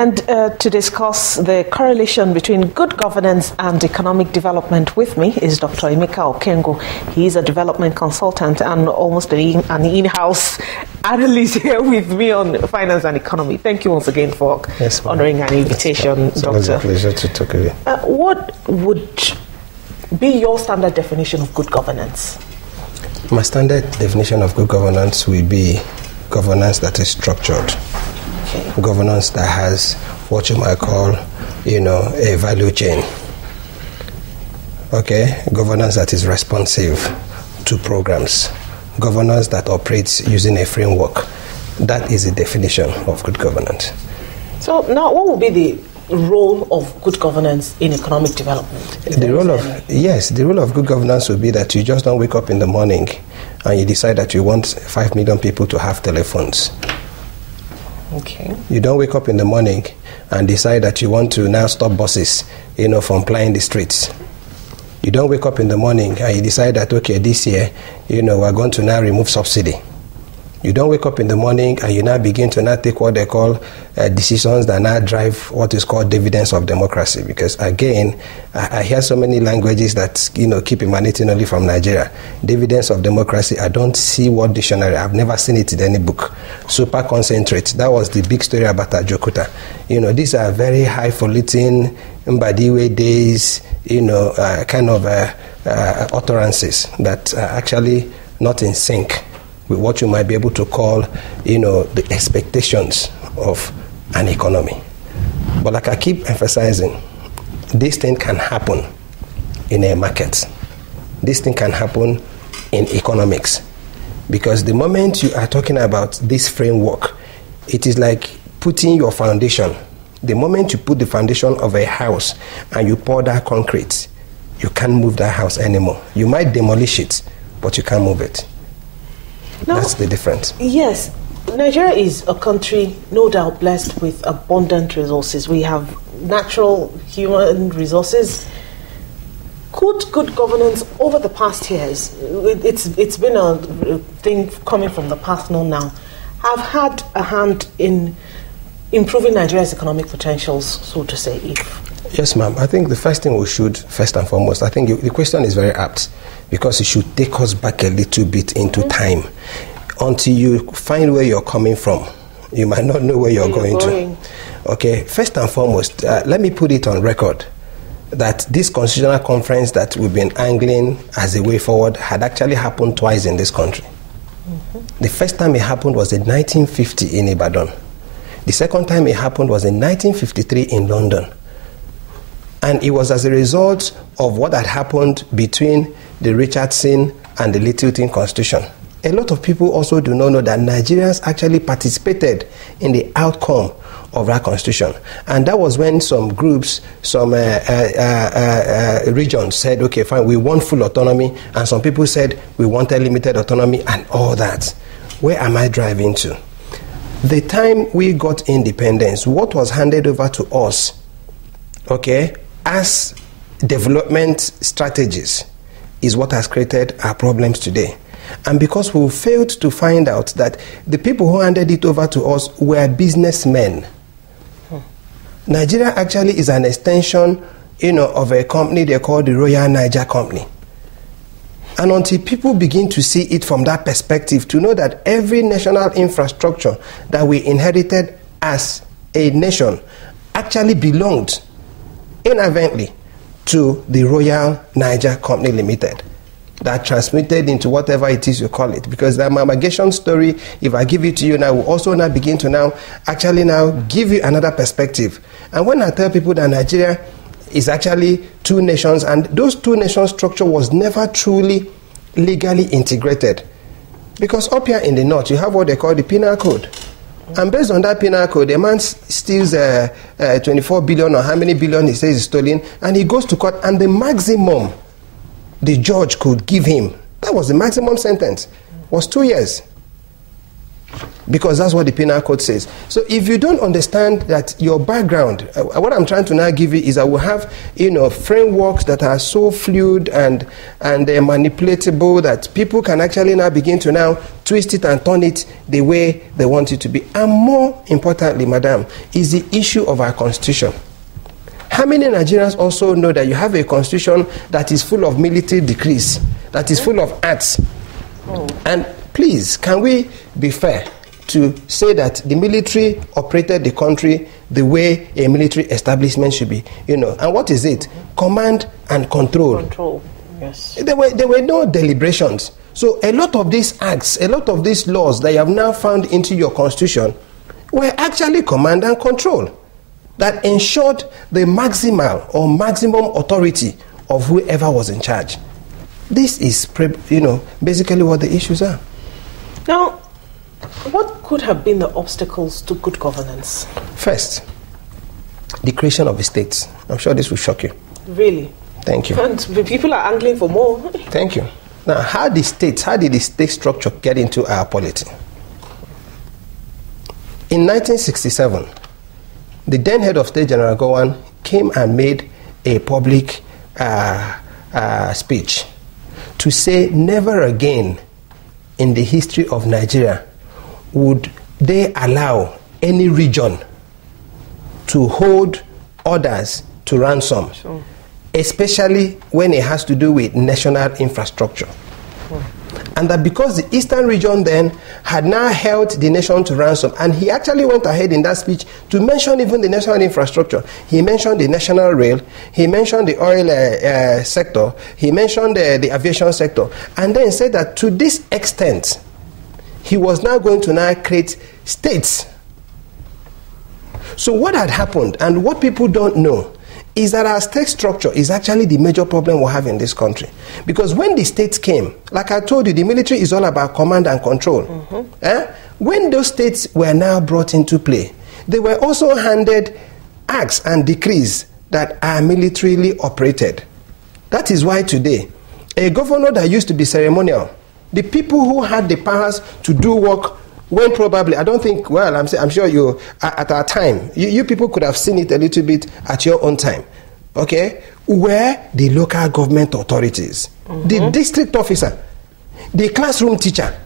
And to discuss the correlation between good governance and economic development with me is Dr. Emeka Okengwu. He is a development consultant and almost an in-house analyst here with me on finance and economy. Thank you once again for honoring an invitation, Doctor. It's a pleasure to talk with you. What would be your standard definition of good governance? My standard definition of good governance will be governance that is structured. Okay. Governance that has what you might call, a value chain. Okay? Governance that is responsive to programs. Governance that operates using a framework. That is the definition of good governance. So now what would be the role of good governance in economic development? The role of good governance would be that you just don't wake up in the morning and you decide that you want 5 million people to have telephones. Okay. You don't wake up in the morning and decide that you want to now stop buses, from plying the streets. You don't wake up in the morning and you decide that, okay, this year, we're going to now remove subsidy. You don't wake up in the morning and you now begin to now take what they call decisions that now drive what is called dividends of democracy. Because again, I hear so many languages that keep emanating only from Nigeria. Dividends of democracy, I don't see what dictionary. I've never seen it in any book. Super concentrate. That was the big story about Ajokuta. These are very highfalutin Mbadiwe days, utterances that are actually not in sync with what you might be able to call, the expectations of an economy. But like I keep emphasizing, this thing can happen in a market. This thing can happen in economics. Because the moment you are talking about this framework, it is like putting your foundation. The moment you put the foundation of a house and you pour that concrete, you can't move that house anymore. You might demolish it, but you can't move it. Now, that's the difference. Yes. Nigeria is a country, no doubt, blessed with abundant resources. We have natural human resources. Could good governance over the past years, it's been a thing coming from the past now, have had a hand in improving Nigeria's economic potentials, so to say? Yes, ma'am. I think the first thing we should, first and foremost, I think the question is very apt because it should take us back a little bit into time. Until you find where you're coming from, you might not know where you're going to. Okay, first and foremost, let me put it on record that this constitutional conference that we've been angling as a way forward had actually happened twice in this country. The first time it happened was in 1950 in Ibadan. The second time it happened was in 1953 in London. And it was as a result of what had happened between the Richardson and the Littleton Constitution. A lot of people also do not know that Nigerians actually participated in the outcome of that constitution. And that was when some groups, some regions said, okay, fine, we want full autonomy. And some people said, we wanted limited autonomy and all that. Where am I driving to? The time we got independence, what was handed over to us, okay, as development strategies is what has created our problems today. And because we failed to find out that the people who handed it over to us were businessmen. Nigeria actually is an extension, of a company they call the Royal Niger Company. And until people begin to see it from that perspective, to know that every national infrastructure that we inherited as a nation actually belonged inadvertently to the Royal Niger Company Limited, that transmitted into whatever it is you call it. Because the amalgamation story, if I give it to you now, will also now begin to now give you another perspective. And when I tell people that Nigeria is actually two nations, and those two nations structure was never truly legally integrated. Because up here in the north, you have what they call the penal code. And based on that penal code, a man steals 24 billion or how many billion he says is stolen, and he goes to court, and the maximum the judge could give him, that was the maximum sentence, was 2 years. because that's what the penal code says. So if you don't understand that your background, what I'm trying to now give you is I will have, frameworks that are so fluid and manipulatable that people can actually now begin to now twist it and turn it the way they want it to be. And more importantly, madam, is the issue of our constitution. How many Nigerians also know that you have a constitution that is full of military decrees, that is full of acts? And please, can we be fair to say that the military operated the country the way a military establishment should be? And what is it? Command and control. Control, yes. There were no deliberations. So a lot of these acts, a lot of these laws that you have now found into your constitution were actually command and control that ensured the maximum authority of whoever was in charge. This is, basically what the issues are. Now, what could have been the obstacles to good governance? First, the creation of the states. I'm sure this will shock you. Really? Thank you. And people are angling for more. Thank you. Now, how did the state structure get into our polity? In 1967, the then head of state, General Gowon, came and made a public speech to say never again in the history of Nigeria would they allow any region to hold others to ransom, sure, especially when it has to do with national infrastructure. And that because the eastern region then had now held the nation to ransom, and he actually went ahead in that speech to mention even the national infrastructure. He mentioned the national rail, he mentioned the oil sector, he mentioned the aviation sector, and then said that to this extent, he was now going to now create states. So what had happened, and what people don't know, is that our state structure is actually the major problem we have in this country. Because when the states came, like I told you, the military is all about command and control. When those states were now brought into play, they were also handed acts and decrees that are militarily operated. That is why today, a governor that used to be ceremonial, the people who had the powers to do work when probably, I don't think, well, I'm sure you, at our time, you people could have seen it a little bit at your own time, okay, were the local government authorities, the district officer, the classroom teacher.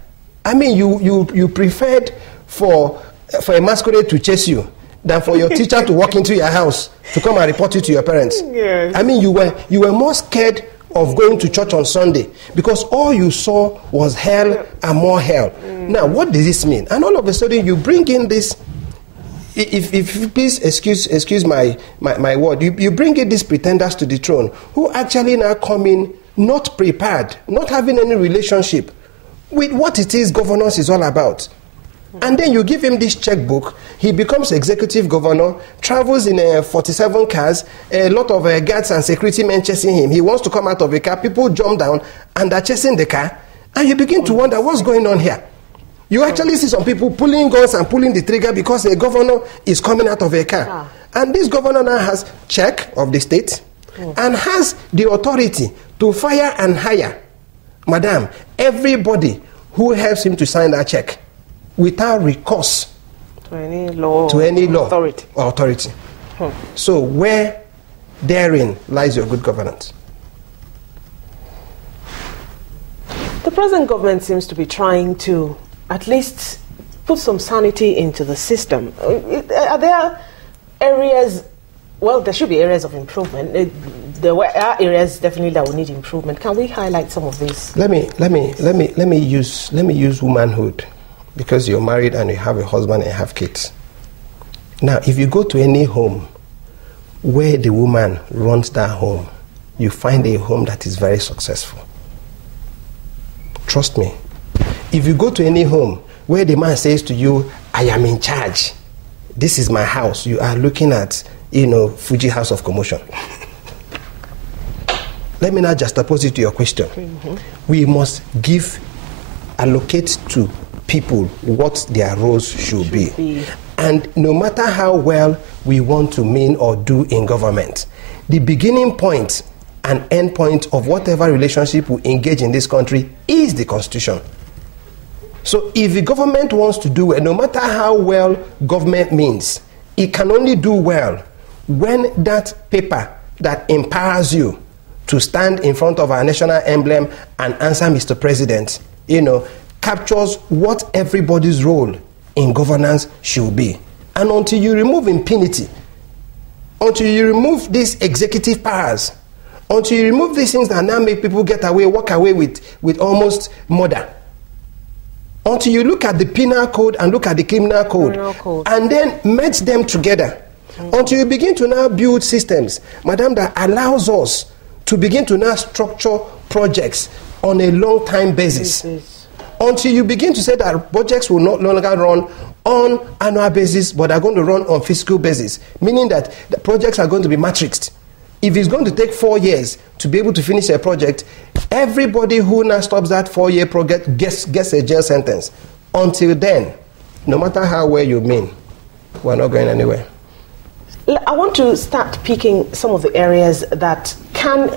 I mean, you preferred for a masquerade to chase you than for your teacher to walk into your house to come and report you to your parents. Yes. I mean, you were more scared of going to church on Sunday because all you saw was hell and more hell. Now, what does this mean? And all of a sudden, you bring in this, if please excuse my word, you bring in these pretenders to the throne who actually now come in not prepared, not having any relationship with what it is governance is all about. And then you give him this checkbook, he becomes executive governor, travels in 47 cars, a lot of guards and security men chasing him. He wants to come out of a car, people jump down and are chasing the car, and you begin to wonder what's going on here. You actually see some people pulling guns and pulling the trigger because a governor is coming out of a car. And this governor now has check of the state and has the authority to fire and hire, madam, everybody who helps him to sign that check, without recourse to any law authority. So where therein lies your good governance? The present government seems to be trying to at least put some sanity into the system. Are there areas, well, there should be areas of improvement. There are areas definitely that will need improvement. Can we highlight some of these? Let me use womanhood. Because you're married and you have a husband and have kids. Now, if you go to any home where the woman runs that home, you find a home that is very successful. Trust me. If you go to any home where the man says to you, I am in charge, this is my house, you are looking at, Fuji House of Commotion. Let me now juxtapose it to your question. We must allocate to people what their roles should be. And no matter how well we want to mean or do in government, the beginning point and end point of whatever relationship we engage in this country is the Constitution. So if the government wants to do it, no matter how well government means, it can only do well when that paper that empowers you to stand in front of our national emblem and answer Mr. President, captures what everybody's role in governance should be. And until you remove impunity, until you remove these executive powers, until you remove these things that now make people walk away with almost murder, until you look at the penal code and look at the criminal code, and then merge them together, until you begin to now build systems, madam, that allows us to begin to now structure projects on a long time basis. Until you begin to say that projects will no longer run on annual basis, but are going to run on fiscal basis, meaning that the projects are going to be matrixed. If it's going to take 4 years to be able to finish a project, everybody who now stops that 4-year project gets a jail sentence. Until then, no matter how well you mean, we're not going anywhere. I want to start picking some of the areas that can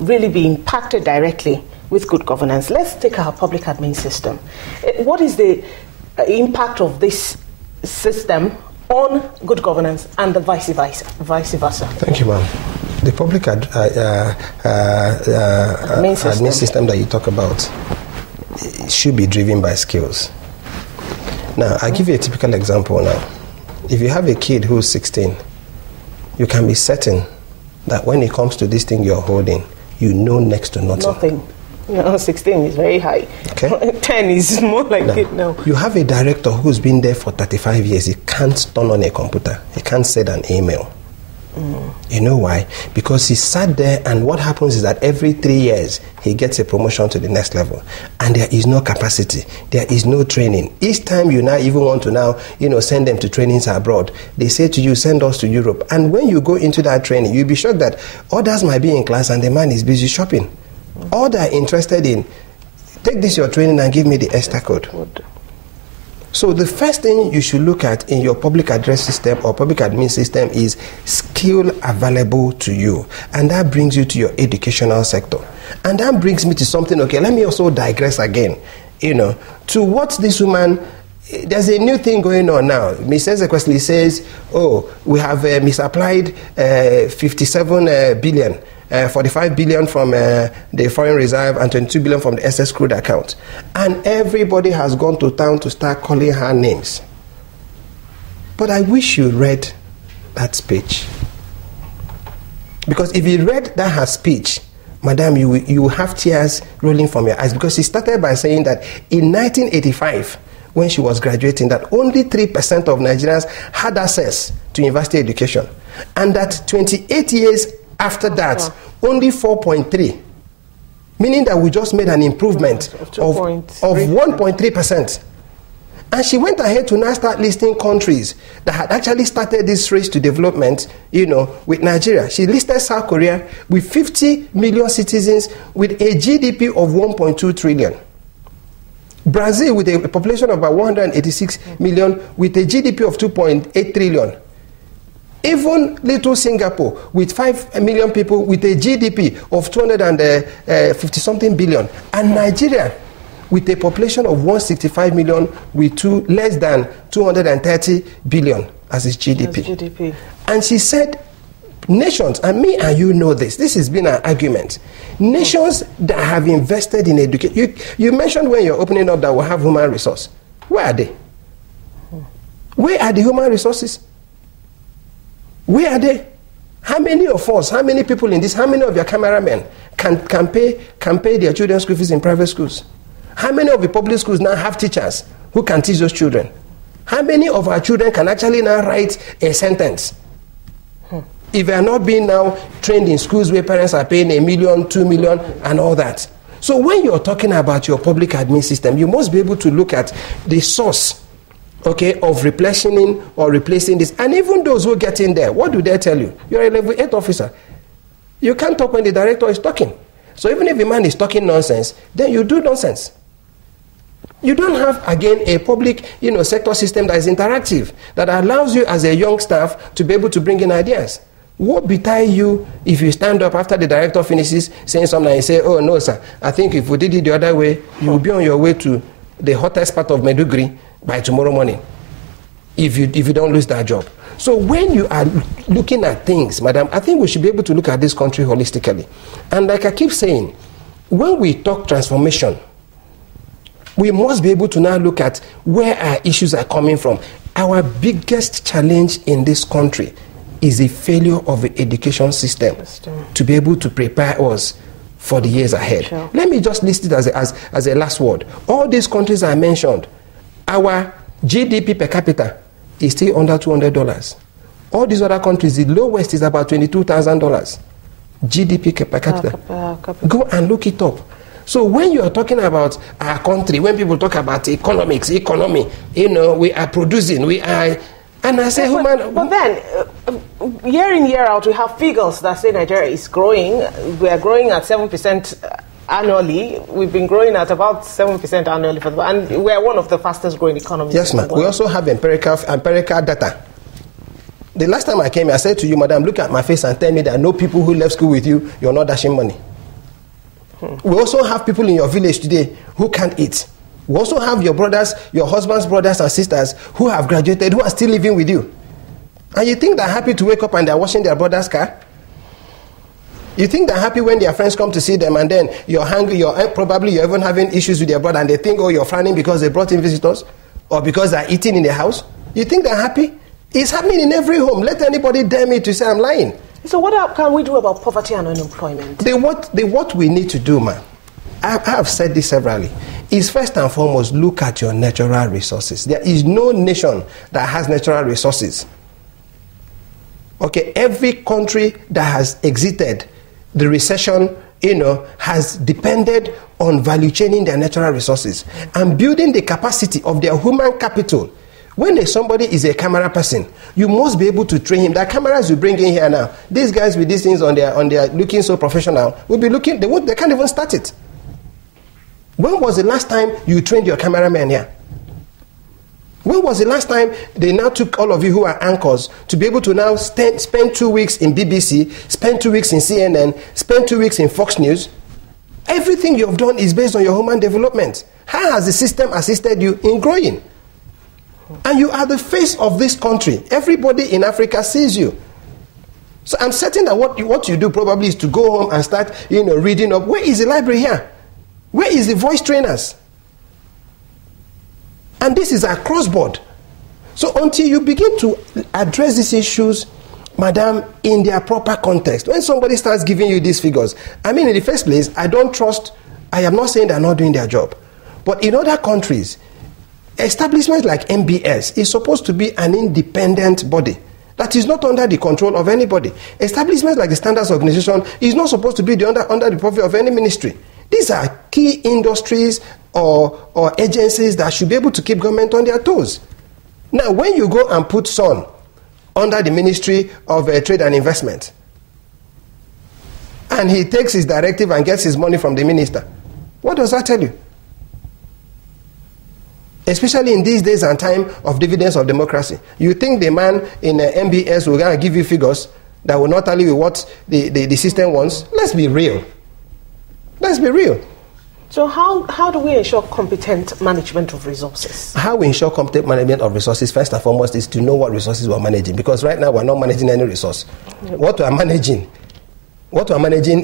really be impacted directly with good governance. Let's take our public admin system. What is the impact of this system on good governance and the vice versa? Thank you, ma'am. The public admin system that you talk about should be driven by skills. Now, I'll give you a typical example now. If you have a kid who's 16, you can be certain that when it comes to this thing you're holding, you know next to nothing. 16 is very high. Okay. 10 is more like it now. You have a director who's been there for 35 years. He can't turn on a computer. He can't send an email. You know why? Because he sat there, and what happens is that every 3 years he gets a promotion to the next level, and there is no capacity, there is no training. Each time you now even want to send them to trainings abroad, they say to you, send us to Europe. And when you go into that training, you'll be shocked that others might be in class and the man is busy shopping. All they're interested in, take this your training and give me the ESTA code. So the first thing you should look at in your public address system or public admin system is skill available to you. And that brings you to your educational sector. And that brings me to something, okay, let me also digress again, to what this woman, there's a new thing going on now. Mrs. Ekwesili says, we have misapplied 57 billion. 45 billion from the foreign reserve and 22 billion from the SS crude account. And everybody has gone to town to start calling her names. But I wish you read that speech. Because if you read that her speech, madam, you will have tears rolling from your eyes. Because she started by saying that in 1985, when she was graduating, that only 3% of Nigerians had access to university education. And that 28 years after that, only 4.3, meaning that we just made an improvement of 1.3%. And she went ahead to now start listing countries that had actually started this race to development, with Nigeria. She listed South Korea with 50 million citizens with a GDP of 1.2 trillion. Brazil with a population of about 186 million with a GDP of 2.8 trillion. Even little Singapore with 5 million people with a GDP of 250-something billion. And Nigeria with a population of 165 million with less than 230 billion as its GDP. And she said, nations, and me and you know this has been an argument, nations that have invested in education, you mentioned when you're opening up that we'll have human resource. Where are they? Where are the human resources? Where are they? How many of us, how many people in this, how many of your cameramen can pay their children's school fees in private schools? How many of the public schools now have teachers who can teach those children? How many of our children can actually now write a sentence? If they are not being now trained in schools where parents are paying $1 million, $2 million, and all that. So when you're talking about your public admin system, you must be able to look at the source, of replacing or replacing this. And even those who get in there, what do they tell you? You're a level 8 officer. You can't talk when the director is talking. So even if a man is talking nonsense, then you do nonsense. You don't have, again, a public sector system that is interactive, that allows you as a young staff to be able to bring in ideas. What betide you if you stand up after the director finishes saying something and you say, oh no sir, I think if we did it the other way, you will be on your way to the hottest part of Maiduguri by tomorrow morning if you don't lose that job. So when you are looking at things, madam, I think we should be able to look at this country holistically. And like I keep saying, when we talk transformation, we must be able to now look at where our issues are coming from. Our biggest challenge in this country is the failure of the education system to be able to prepare us for the years ahead. Sure. Let me just list it as a last word. All these countries I mentioned, our GDP per capita is still under $200. All these other countries, the lowest is about $22,000 GDP per capita. Go and look it up. So when you are talking about our country, when people talk about economy, we are producing, and I say, but then, year in, year out, we have figures that say Nigeria is growing. We are growing at 7% annually. We've been growing at about 7% annually, and we are one of the fastest growing economies. Yes, ma'am. We also have empirical data. The last time I came here, I said to you, madam, look at my face and tell me that no people who left school with you, you're not dashing money. We also have people in your village today who can't eat. We also have your brothers, your husband's brothers and sisters who have graduated, who are still living with you. And you think they're happy to wake up and they're washing their brother's car? You think they're happy when their friends come to see them and then you're hungry, probably you're even having issues with your brother and they think, oh, you're frowning because they brought in visitors or because they're eating in the house? You think they're happy? It's happening in every home. Let anybody dare me to say I'm lying. So what can we do about poverty and unemployment? What we need to do, man, I have said this severally, is first and foremost look at your natural resources. There is no nation that has natural resources. Okay, every country that has exited the recession, has depended on value chaining their natural resources and building the capacity of their human capital. When somebody is a camera person, you must be able to train him. The cameras you bring in here now, these guys with these things on their looking so professional, will be looking, they can't even start it. When was the last time you trained your cameraman here? When was the last time they now took all of you who are anchors to be able to now spend 2 weeks in BBC, spend 2 weeks in CNN, spend 2 weeks in Fox News? Everything you have done is based on your human development. How has the system assisted you in growing? And you are the face of this country. Everybody in Africa sees you. So I'm certain that what you do probably is to go home and start, reading up. Where is the library here? Where is the voice trainers? And this is across board. So until you begin to address these issues, madam, in their proper context, when somebody starts giving you these figures, in the first place, I am not saying they're not doing their job. But in other countries, establishments like MBS is supposed to be an independent body that is not under the control of anybody. Establishments like the Standards Organization is not supposed to be under the purview of any ministry. These are key industries or agencies that should be able to keep government on their toes. Now, when you go and put SON under the Ministry of Trade and Investment, and he takes his directive and gets his money from the minister, what does that tell you? Especially in these days and time of dividends of democracy. You think the man in MBS will going to give you figures that will not tell you what the system wants? Let's be real. Let's be real. So how do we ensure competent management of resources? How we ensure competent management of resources, first and foremost, is to know what resources we're managing. Because right now we're not managing any resource. Yep. What we're managing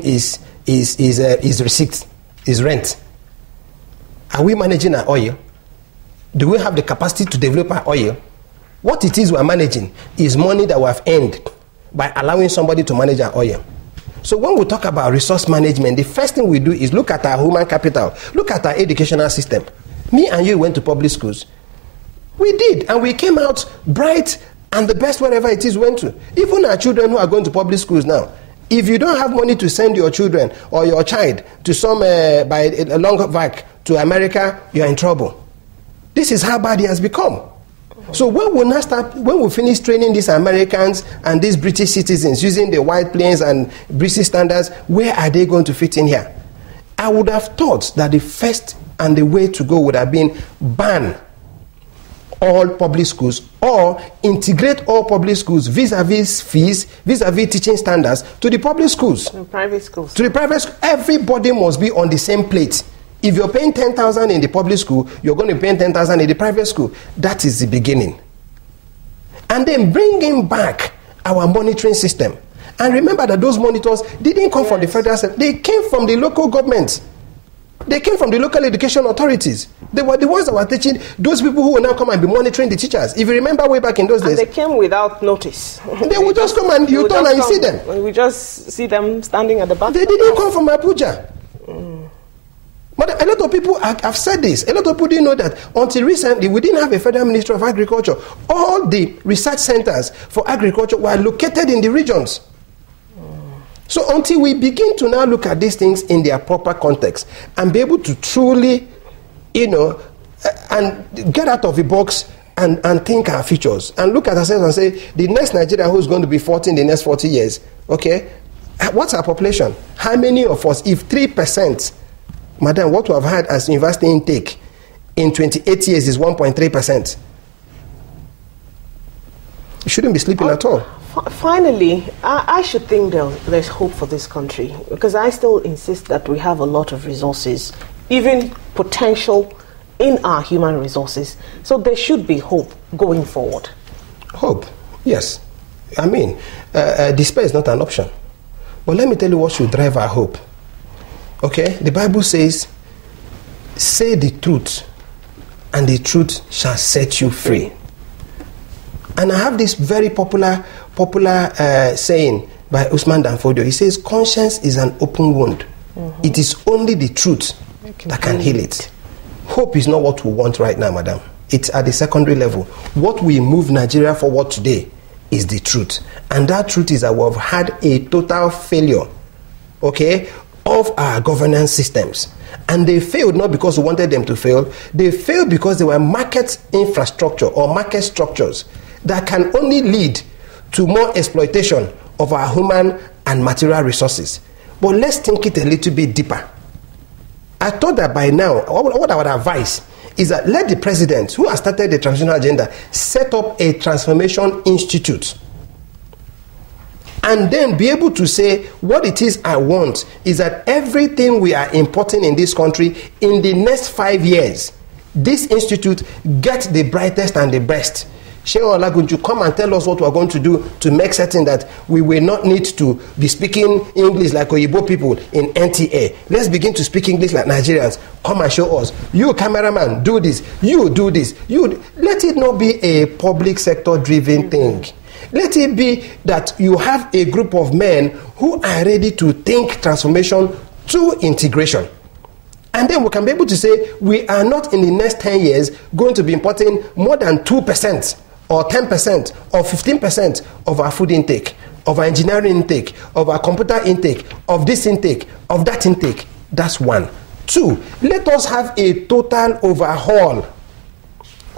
is receipts, is rent. Are we managing our oil? Do we have the capacity to develop our oil? What it is we're managing is money that we have earned by allowing somebody to manage our oil. So when we talk about resource management, the first thing we do is look at our human capital, look at our educational system. Me and you went to public schools. We did, and we came out bright and the best wherever it is we went to. Even our children who are going to public schools now, if you don't have money to send your children or your child to by a long vac to America, you're in trouble. This is how bad it has become. So when we finish training these Americans and these British citizens using the white planes and British standards, where are they going to fit in here? I would have thought that the first and the way to go would have been ban all public schools or integrate all public schools vis-a-vis fees, vis-a-vis teaching standards to the public schools. To private schools. To the private schools. Everybody must be on the same plate. If you're paying 10,000 in the public school, you're going to be paying 10,000 in the private school. That is the beginning. And then bringing back our monitoring system. And remember that those monitors didn't come from the federal system. They came from the local governments. They came from the local education authorities. They were the ones that were teaching those people who will now come and be monitoring the teachers. If you remember way back in those days. They came without notice. They would just come and you turn and you see them. We just see them standing at the back. They didn't come from Abuja. But a lot of people have said this. A lot of people didn't know that until recently, we didn't have a federal ministry of agriculture. All the research centers for agriculture were located in the regions. So until we begin to now look at these things in their proper context and be able to truly, and get out of the box and think our futures and look at ourselves and say, the next Nigeria who's going to be 40 in the next 40 years, okay, what's our population? How many of us, if 3%, madam, what we have had as university intake in 28 years is 1.3%. You shouldn't be sleeping at all. Finally, I should think there's hope for this country, because I still insist that we have a lot of resources, even potential in our human resources. So there should be hope going forward. Hope, yes. I mean, despair is not an option. But let me tell you what should drive our hope. Okay? The Bible says, say the truth, and the truth shall set you free. And I have this very popular saying by Usman Danfodio. He says, conscience is an open wound. It is only the truth that can heal it. Hope is not what we want right now, madam. It's at the secondary level. What will move Nigeria forward today is the truth. And that truth is that we've had a total failure, okay, of our governance systems. And they failed not because we wanted them to fail. They failed because they were market infrastructure or market structures that can only lead to more exploitation of our human and material resources. But let's think it a little bit deeper. I thought that by now, what I would advise is that let the president, who has started the transitional agenda, set up a transformation institute. And then be able to say, what it is I want is that everything we are importing in this country in the next 5 years, this institute gets the brightest and the best. Shehu Olagunju, come and tell us what we're going to do to make certain that we will not need to be speaking English like Oyibo people in NTA. Let's begin to speak English like Nigerians. Come and show us. You, cameraman, do this. You do this. Let it not be a public sector driven thing. Let it be that you have a group of men who are ready to think transformation to integration. And then we can be able to say we are not in the next 10 years going to be importing more than 2% or 10% or 15% of our food intake, of our engineering intake, of our computer intake, of this intake, of that intake. That's one. Two, let us have a total overhaul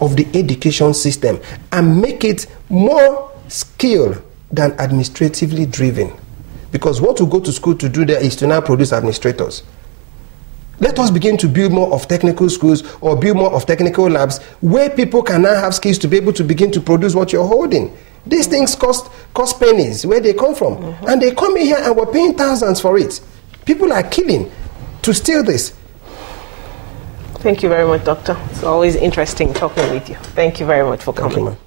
of the education system and make it more skill than administratively driven. Because what we go to school to do there is to now produce administrators. Let us begin to build more of technical schools or build more of technical labs where people can now have skills to be able to begin to produce what you're holding. These things cost pennies where they come from. And they come in here and we're paying thousands for it. People are killing to steal this. Thank you very much, Doctor. It's always interesting talking with you. Thank you very much for coming. Thank you, ma'am.